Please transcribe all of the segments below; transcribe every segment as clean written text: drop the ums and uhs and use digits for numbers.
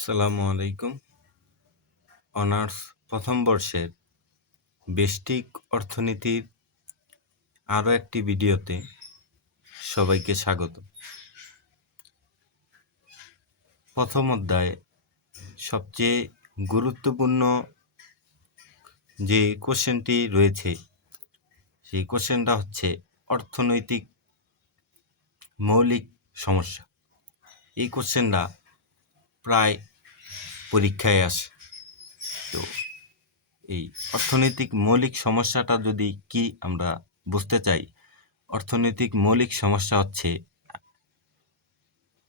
আসসালামু আলাইকুম। অনার্স প্রথম বর্ষের ব্যষ্টিক অর্থনীতির আরও একটি ভিডিওতে সবাইকে স্বাগত। প্রথম অধ্যায়ে সবচেয়ে গুরুত্বপূর্ণ যে কোশ্চেনটি রয়েছে সেই কোশ্চেনটা হচ্ছে অর্থনৈতিক মৌলিক সমস্যা। এই কোশ্চেনটা প্রায় পরীক্ষায় আসে। তো এই অর্থনৈতিক মৌলিক সমস্যাটা যদি কি আমরা বুঝতে চাই, অর্থনৈতিক মৌলিক সমস্যা হচ্ছে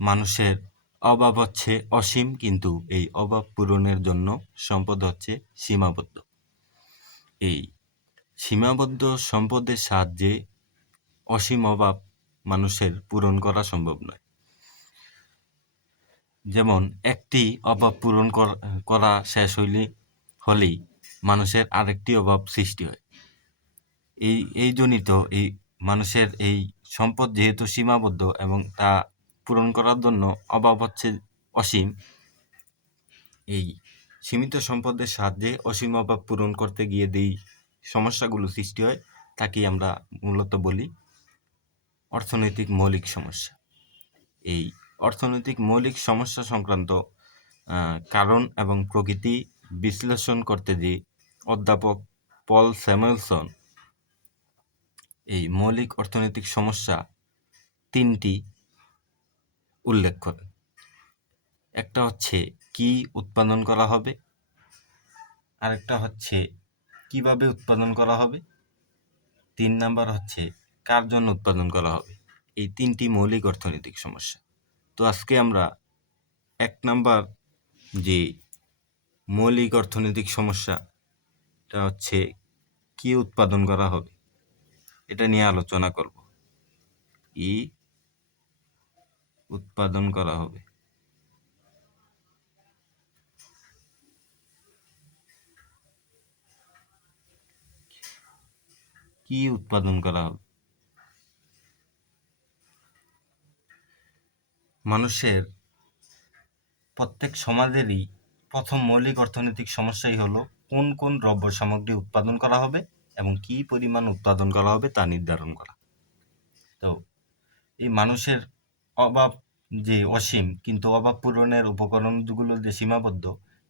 মানুষের অভাব হচ্ছে অসীম, কিন্তু এই অভাব পূরণের জন্য সম্পদ হচ্ছে সীমাবদ্ধ। এই সীমাবদ্ধ সম্পদের সাহায্যে অসীম অভাব মানুষের পূরণ করা সম্ভব নয়। যেমন একটি অভাব পূরণ করা শেষ হলেই মানুষের আরেকটি অভাব সৃষ্টি হয়। এই জনিত এই মানুষের এই সম্পদ যেহেতু সীমাবদ্ধ এবং তা পূরণ করার জন্য অভাব হচ্ছে অসীম, এই সীমিত সম্পদের সাহায্যে অসীম অভাব পূরণ করতে গিয়ে যেই সমস্যাগুলো সৃষ্টি হয় তাকেই আমরা মূলত বলি অর্থনৈতিক মৌলিক সমস্যা। এই অর্থনৈতিক মৌলিক সমস্যা সংক্রান্ত কারণ এবং প্রকৃতি বিশ্লেষণ করতে গিয়ে অধ্যাপক পল স্যামুয়েলসন এই মৌলিক অর্থনৈতিক সমস্যা তিনটি উল্লেখ করেন। একটা হচ্ছে কি উৎপাদন করা হবে, আরেকটা হচ্ছে কিভাবে উৎপাদন করা হবে, 3 নাম্বার হচ্ছে কার জন্য উৎপাদন করা হবে। এই তিনটি মৌলিক অর্থনৈতিক সমস্যা। তো আজকে আমরা 1 নাম্বার যে মৌলিক অর্থনৈতিক সমস্যাটা হচ্ছে কি উৎপাদন করা হবে এটা নিয়ে আলোচনা করব। কি উৎপাদন করা হবে। কি উৎপাদন করা হবে? মানুষের প্রত্যেক সমাজেরই প্রথম মৌলিক অর্থনৈতিক সমস্যাই হলো কোন কোন দ্রব্য সামগ্রী উৎপাদন করা হবে এবং কি পরিমাণ উৎপাদন করা হবে তা নির্ধারণ করা। তো এই মানুষের অভাব যে অসীম, কিন্তু অভাব পূরণের উপকরণগুলো যে সীমাবদ্ধ,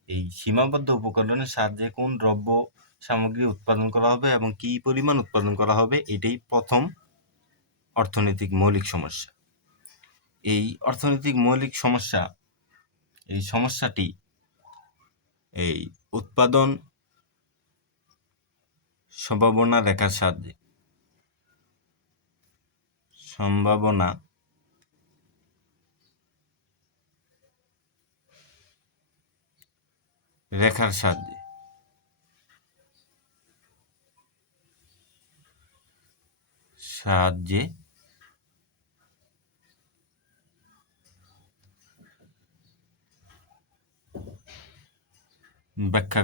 এই সীমাবদ্ধ উপকরণের সাহায্যে কোন দ্রব্য সামগ্রী উৎপাদন করা হবে এবং কি পরিমাণ উৎপাদন করা হবে, এটাই প্রথম অর্থনৈতিক মৌলিক সমস্যা। এই অর্থনৈতিক মৌলিক সমস্যা, এই সমস্যাটি এই উৎপাদন সম্ভাবনা রেখার সাহায্যে সম্ভাবনা রেখার সাহায্যে ব্যাখ্যা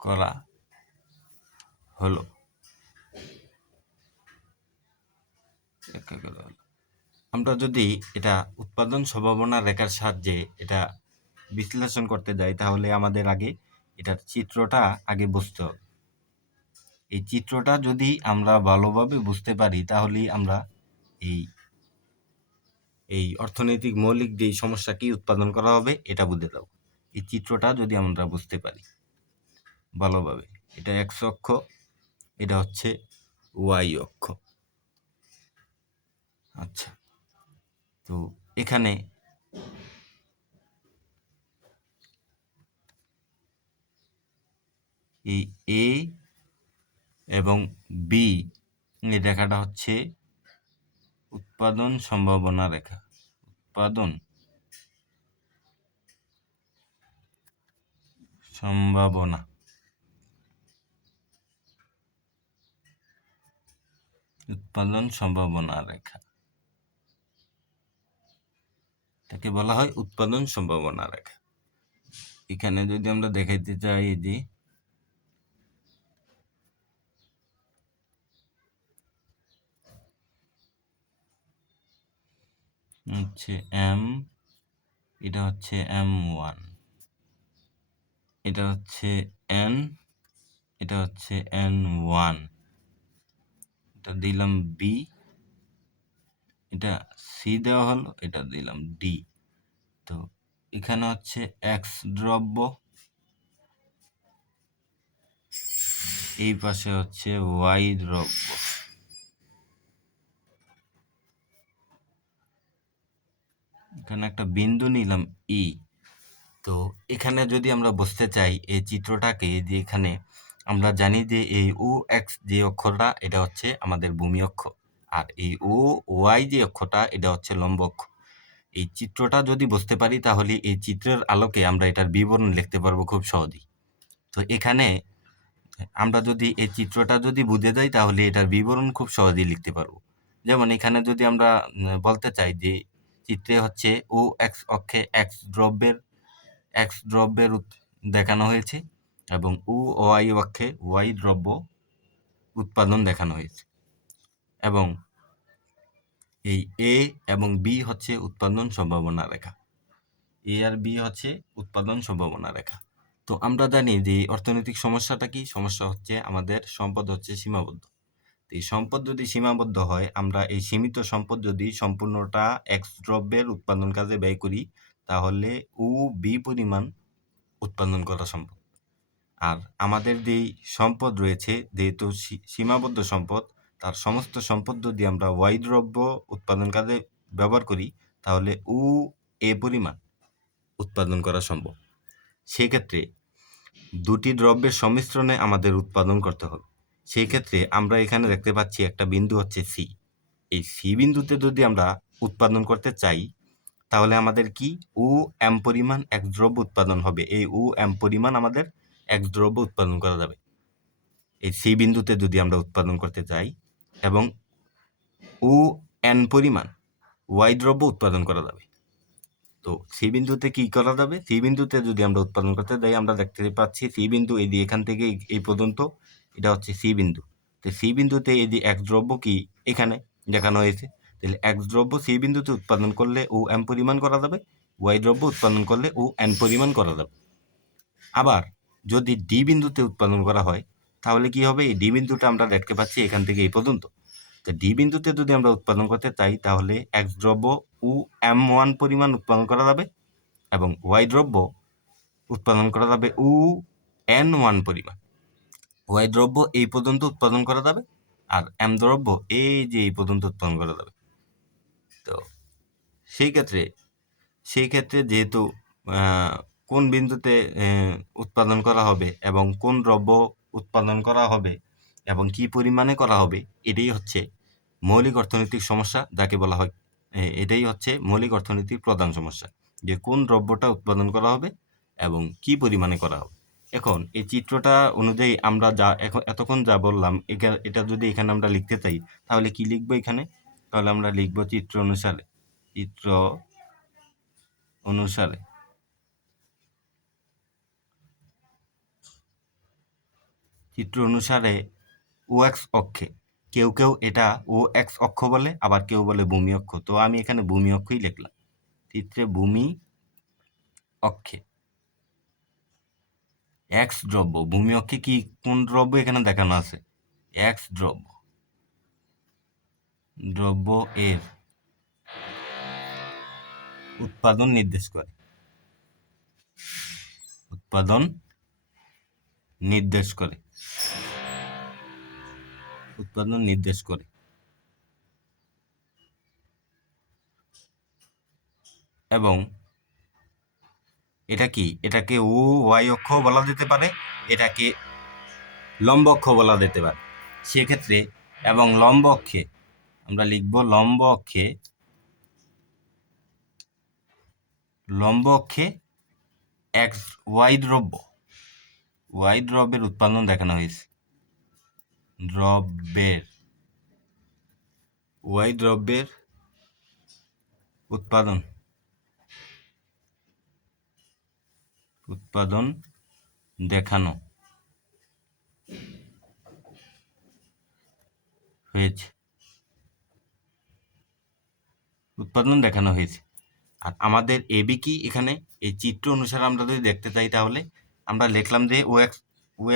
করা হলো। আমরা যদি এটা উৎপাদন সম্ভাবনা রেখার সাহায্যে এটা বিশ্লেষণ করতে যাই, তাহলে আমাদের আগে এটার চিত্রটা আগে বুঝতে হবে। এই চিত্রটা যদি আমরা ভালোভাবে বুঝতে পারি, তাহলেই আমরা এই অর্থনৈতিক মৌলিক যেই সমস্যা কি উৎপাদন করা হবে এটা বুঝতে পারব। এই চিত্রটা যদি আমরা বুঝতে পারি ভালোভাবে, এটা এক্স অক্ষ, এটা হচ্ছে ওয়াই অক্ষ। আচ্ছা, তো এখানে এই এ এবং বি এই রেখাটা হচ্ছে উৎপাদন সম্ভাবনা রেখা। উৎপাদন সম্ভাবনা রেখা, এটাকে বলা হয় উৎপাদন সম্ভাবনা রেখা। এখানে যদি আমরা দেখাইতে চাই, যে হচ্ছে এম, এটা হচ্ছে M1, এটা হচ্ছে N, এটা হচ্ছে N1, এটা দিলাম B, এটা C দেওয়া হলো, এটা দিলাম D। তো এখানে হচ্ছে X দ্রব্য, এই পাশে হচ্ছে Y দ্রব্য। এখানে একটা বিন্দু নিলাম E। তো এখানে যদি আমরা বুঝতে চাই এই চিত্রটাকে, যে এখানে আমরা জানি যে এই OX যে অক্ষরটা এটা হচ্ছে আমাদের ভূমি অক্ষ, আর এই OY যে অক্ষরটা এটা হচ্ছে লম্ব অক্ষ। এই চিত্রটা যদি বুঝতে পারি তাহলে এই চিত্রের আলোকে আমরা এটার বিবরণ লিখতে পারবো খুব সহজেই। তো এখানে আমরা যদি এই চিত্রটা যদি বুঝে যাই তাহলে এটার বিবরণ খুব সহজেই লিখতে পারবো। যেমন এখানে যদি আমরা বলতে চাই যে চিত্রে হচ্ছে OX অক্ষে X দ্রব্যের দেখানো হয়েছে এবং OY অক্ষে Y দ্রব্য উৎপাদন দেখানো হয়েছে, এবং এই A এবং B হচ্ছে উৎপাদন সম্ভাবনা রেখা। A আর B হচ্ছে উৎপাদন সম্ভাবনা রেখা। তো আমরা জানি যে অর্থনৈতিক সমস্যাটা কি? সমস্যা হচ্ছে আমাদের সম্পদ হচ্ছে সীমাবদ্ধ। তো এই সম্পদ যদি সীমাবদ্ধ হয়, আমরা এই সীমিত সম্পদ যদি সম্পূর্ণটা X দ্রব্যের উৎপাদন কাজে ব্যয় করি তাহলে B পরিমাণ উৎপাদন করা সম্ভব। আর আমাদের যেই সম্পদ রয়েছে, যেহেতু সীমাবদ্ধ সম্পদ, তার সমস্ত সম্পদ যদি আমরা Y দ্রব্য উৎপাদন কাজে ব্যবহার করি তাহলে A পরিমাণ উৎপাদন করা সম্ভব। সেক্ষেত্রে দুটি দ্রব্যের সংমিশ্রণে আমাদের উৎপাদন করতে হবে। সেই ক্ষেত্রে আমরা এখানে দেখতে পাচ্ছি একটা বিন্দু হচ্ছে C। এই C বিন্দুতে যদি আমরা উৎপাদন করতে চাই তাহলে আমাদের কি M পরিমাণ এক দ্রব্য উৎপাদন হবে। এই M পরিমাণ আমাদের এক দ্রব্য উৎপাদন করা যাবে এই C বিন্দুতে যদি আমরা উৎপাদন করতে চাই, এবং N পরিমাণ Y দ্রব্য উৎপাদন করা যাবে। তো C বিন্দুতে কি করা যাবে? C বিন্দুতে যদি আমরা উৎপাদন করতে যাই, আমরা দেখতে পাচ্ছি C বিন্দু এই যে এখান থেকে এই পর্যন্ত এটা হচ্ছে C বিন্দু। তো C বিন্দুতে এই যে এক দ্রব্য কি এখানে দেখানো হয়েছে, তাহলে এক দ্রব্য C বিন্দুতে উৎপাদন করলে M পরিমাণ করা যাবে, Y দ্রব্য উৎপাদন করলে N পরিমাণ করা যাবে। আবার যদি D বিন্দুতে উৎপাদন করা হয় তাহলে কি হবে? এই D বিন্দুটা আমরা দেখতে পাচ্ছি এখান থেকে এই পর্যন্ত। তো D বিন্দুতে যদি আমরা উৎপাদন করতে চাই তাহলে X দ্রব্য M1 পরিমাণ উৎপাদন করা যাবে এবং Y দ্রব্য উৎপাদন করা যাবে N1 পরিমাণ। Y দ্রব্য এই পর্যন্ত উৎপাদন করা যাবে আর M দ্রব্য এই যে এই পর্যন্ত উৎপাদন করা যাবে। তো সেই ক্ষেত্রে যেহেতু কোন বিন্দুতে উৎপাদন করা হবে এবং কোন দ্রব্য উৎপাদন করা হবে এবং কি পরিমাণে করা হবে, এটাই হচ্ছে মৌলিক অর্থনৈতিক সমস্যা, যাকে বলা হয় এটাই হচ্ছে মৌলিক অর্থনীতির প্রধান সমস্যা, যে কোন দ্রব্যটা উৎপাদন করা হবে এবং কি পরিমাণে করা হবে। এখন এই চিত্রটা অনুযায়ী আমরা যা এতক্ষণ যা বললাম, এটা যদি এখানে আমরা লিখতে চাই তাহলে কি লিখবো এখানে? তাহলে আমরা লিখবো চিত্র অনুসারে চিত্র অনুসারে OX অক্ষে, কেউ এটা OX অক্ষ বলে, আবার কেউ বলে ভূমি অক্ষ। তো আমি এখানে ভূমি অক্ষই লিখলাম। চিত্রে ভূমি অক্ষে X দ্রব্য, ভূমি অক্ষে কি কোন দ্রব্য এখানে দেখানো আছে? X দ্রব্য এর উৎপাদন নির্দেশ করে, উৎপাদন নির্দেশ করে। এবং এটা কি? এটাকে Y অক্ষ বলা যেতে পারে, এটাকে লম্ব অক্ষ বলা যেতে পারে। সেক্ষেত্রে এবং লম্ব অক্ষে আমরা লিখব লম্ব অক্ষে Y দ্রব্যের উৎপাদন দেখানো হয়েছে। Y দ্রব্যের উৎপাদন দেখানো হয়েছে। উৎপাদন দেখানো হয়েছে। আর আমাদের এবি কি এখানে এই চিত্র অনুসারে আমরা যদি দেখতে চাই তাহলে আমরা লিখলাম যে ও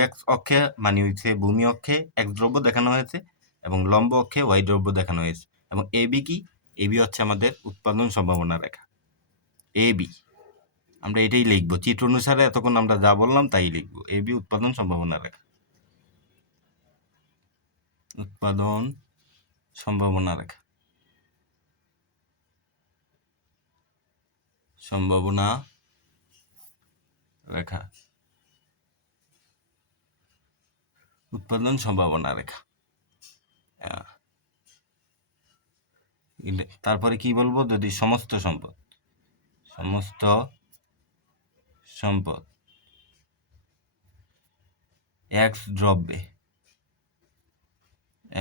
এক্স অক্ষে মানে হচ্ছে ভূমি অক্ষে এক্স দ্রব্য দেখানো হয়েছে এবং লম্ব অক্ষে ওয়াই দ্রব্য দেখানো হয়েছে। এবং এবি কি? এবি হচ্ছে আমাদের উৎপাদন সম্ভাবনা রেখা এবি। আমরা এটাই লিখবো চিত্র অনুসারে, এতক্ষণ আমরা যা বললাম তাই লিখবো। এবি উৎপাদন সম্ভাবনা রেখা, উৎপাদন সম্ভাবনা রেখা, সম্ভাবনা রেখা, উৎপাদন সম্ভাবনা রেখা। তারপরে কি বলবো? যদি সমস্ত সম্পদ, সমস্ত সম্পদ এক্স দ্রব্যে,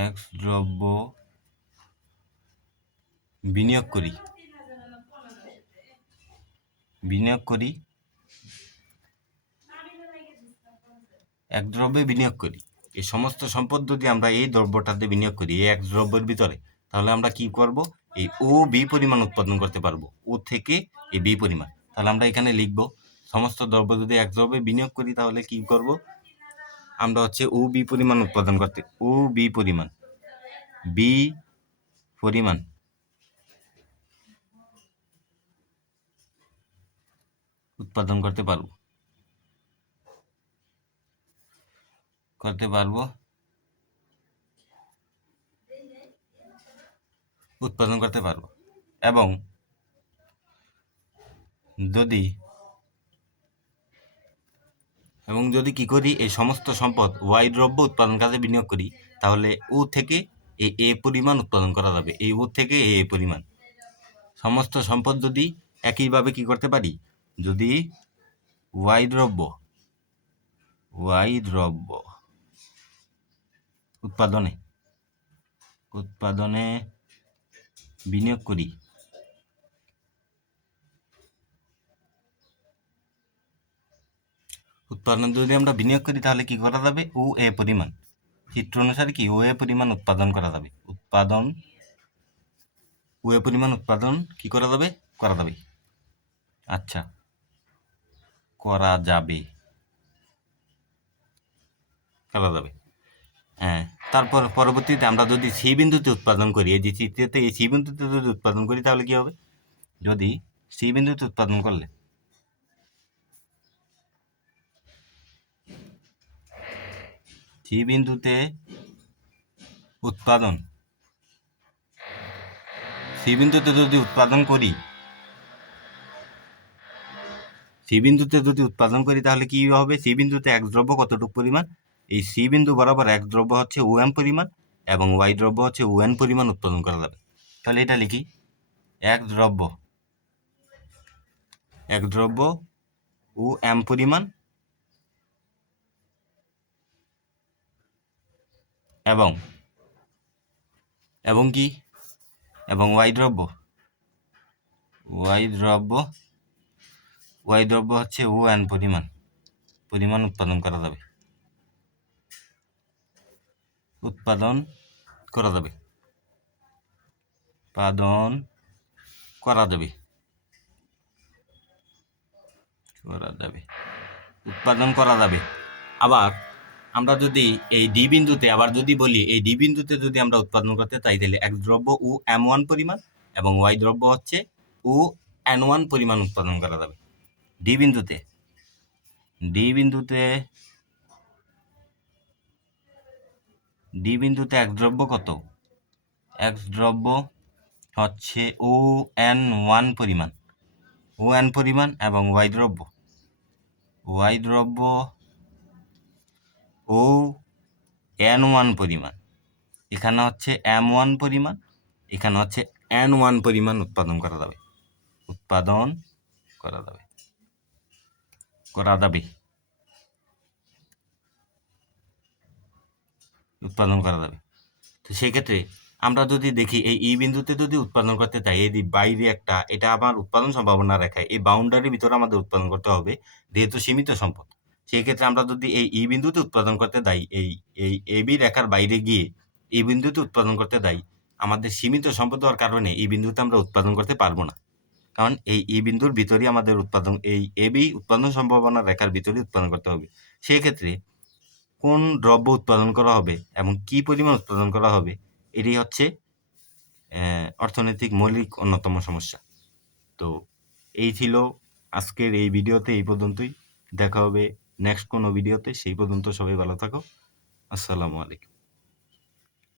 এক্স দ্রব্য বিনিয়োগ করি, এক দ্রব্যে বিনিয়োগ করি, এই সমস্ত সম্পদ যদি আমরা এই দ্রব্যটাতে বিনিয়োগ করি এই এক দ্রব্যের ভিতরে, তাহলে আমরা কি করব? এই ও বি পরিমাণ উৎপাদন করতে পারবো, ও থেকে এই বি পরিমাণ। তাহলে আমরা এখানে লিখব সমস্ত দ্রব্য যদি এক দ্রব্যে বিনিয়োগ করি তাহলে কি করব? আমরা হচ্ছে ও বি পরিমাণ উৎপাদন করতে, ও বি পরিমাণ, বি পরিমাণ উৎপাদন করতে পারবো, উৎপাদন করতে পারবো। এবং যদি কি করি এই সমস্ত সম্পদ ওয়াই দ্রব্য উৎপাদন কাজে বিনিয়োগ করি তাহলে ও থেকে এই এ পরিমাণ উৎপাদন করা যাবে, এই ও থেকে এ পরিমাণ। সমস্ত সম্পদ যদি একইভাবে কি করতে পারি, যদি ওয়াই দ্রব্য উৎপাদনে বিনিয়োগ করি, যদি আমরা বিনিয়োগ করি তাহলে কি করা যাবে? ও এ পরিমাণ, চিত্র অনুসারে কি ও এ পরিমাণ উৎপাদন করা যাবে, ও এ পরিমাণ উৎপাদন কি করা যাবে? আচ্ছা, করা যাবে। হ্যাঁ, তারপর পরবর্তীতে আমরা যদি সি বিন্দুতে উৎপাদন করি, এই যে চিত্রতে এই সি বিন্দুতে যদি উৎপাদন করি তাহলে কি হবে? যদি সি বিন্দুতে উৎপাদন করলে সি বিন্দুতে যদি উৎপাদন করি তাহলে কি হবে? সি বিন্দুতে এক দ্রব্য কতটুকু পরিমাণ? এই সি বিন্দু বরাবর এক দ্রব্য হচ্ছে ও এম পরিমাণ এবং ওয়াই দ্রব্য হচ্ছে ও এন পরিমাণ উৎপাদন করা যাবে। তাহলে এটা লিখি, এক দ্রব্য ও এম পরিমাণ এবং কি এবং ওয়াই দ্রব্য হচ্ছে ও এন পরিমাণ উৎপাদন করা যাবে, উৎপাদন করা যাবে। আবার আমরা যদি এই ডি বিন্দুতে যদি বলি এই ডি বিন্দুতে যদি আমরা উৎপাদন করতে চাই তাহলে এক দ্রব্য ও এম ওয়ান পরিমাণ এবং ওয়াই দ্রব্য হচ্ছে ও এন ওয়ান পরিমাণ উৎপাদন করা যাবে। ডি বিন্দুতে এক দ্রব্য কত? এক দ্রব্য হচ্ছে ও এন ওয়ান পরিমাণ এবং ওয়াই দ্রব্য ও এন ওয়ান পরিমাণ। এখানে হচ্ছে এম ওয়ান পরিমাণ, এখানে হচ্ছে এন ওয়ান পরিমাণ উৎপাদন করা যাবে, তো সেক্ষেত্রে আমরা যদি দেখি এই ই বিন্দুতে যদি উৎপাদন করতে চাই, এই বাইরে একটা, এটা আমার উৎপাদন সম্ভাবনা রেখায়, এই বাউন্ডারির ভিতরে আমাদের উৎপাদন করতে হবে যেহেতু সীমিত সম্পদ। সেই ক্ষেত্রে আমরা যদি এই ই বিন্দুতে উৎপাদন করতে যাই, এই এই এবি রেখার বাইরে গিয়ে এই বিন্দুতে উৎপাদন করতে যাই, আমাদের সীমিত সম্পদ হওয়ার কারণে এই বিন্দুতে আমরা উৎপাদন করতে পারবো না। কারণ এই বিন্দুর ভিতরেই আমাদের উৎপাদন, এই এবি উৎপাদন সম্ভাবনা রেখার ভিতরে উৎপাদন করতে হবে। সেক্ষেত্রে কোন দ্রব্য উৎপাদন করা হবে এবং কি পরিমাণ উৎপাদন করা হবে, এটি হচ্ছে অর্থনৈতিক মৌলিক অন্যতম সমস্যা। তো এই ছিল আজকের এই ভিডিওতে, এই পর্যন্তই। দেখা হবে নেক্সট কোনো ভিডিওতে। সেই পর্যন্ত সবাই ভালো থাকো। আসসালামু আলাইকুম।